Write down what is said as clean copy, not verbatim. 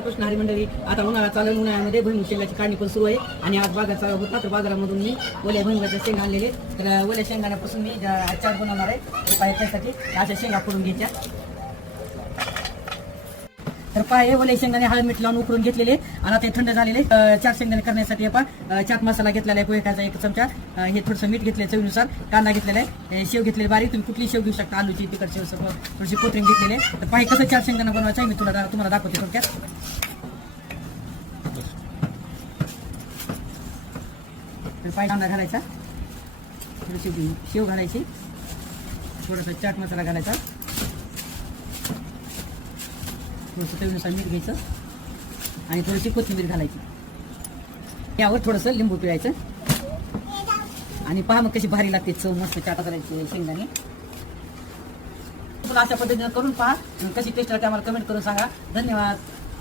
कृष्ण हरी मंडळी, आता उन्हाळा चालू, उन्हाळ्यामध्ये भुईमुग शेंगाची काढणी पण सुरू आहे आणि आज बाजार चालू होता तर बाजारामधून मी ओल्या भुईमुगाच्या शेंगा आणलेले. तर ओल्या शेंगाण्यापासून मी चाट बनवणार आहे. त्यासाठी अशा शेंगा फोडून घ्यायच्या. तर पाय ओल्या शेंगाने हळद मीठ लावून उकळून घेतलेले आणि आता थंड झालेले चाट शेंगाने करण्यासाठी आपण चाट मसाला घेतलेला आहे, पोहेचा 1 चमचा, हे थोडंसं मीठ घेतलं चवीनुसार, कांदा घेतलेला आहे, शेव घेतलेली बारीक, तुम्ही कुठली शेव घेऊ शकता, आलूची, तिखट शेव, थोडीशी कोथिंबीर घेतलेली आहे. तर पाय कसं चाट शेंगाने बनवायचं आहे मी तुम्हाला दाखवते थोडक्यात. तर पाय कांदा घालायचा, थोडीशी शेव घालायची, थोडासा चाट मसाला घालायचा, थोडंसं चवीनुसार मीठ घ्यायचं आणि थोडीशी कोथिंबीर घालायची. यावर थोडंसं लिंबू पिळायचं आणि पहा मग कशी भारी लागते चव, मस्त चाट करायची शेंगदाणे. अशा पद्धतीने करून पहा, कशी टेस्ट लागते आम्हाला कमेंट करून सांगा. धन्यवाद.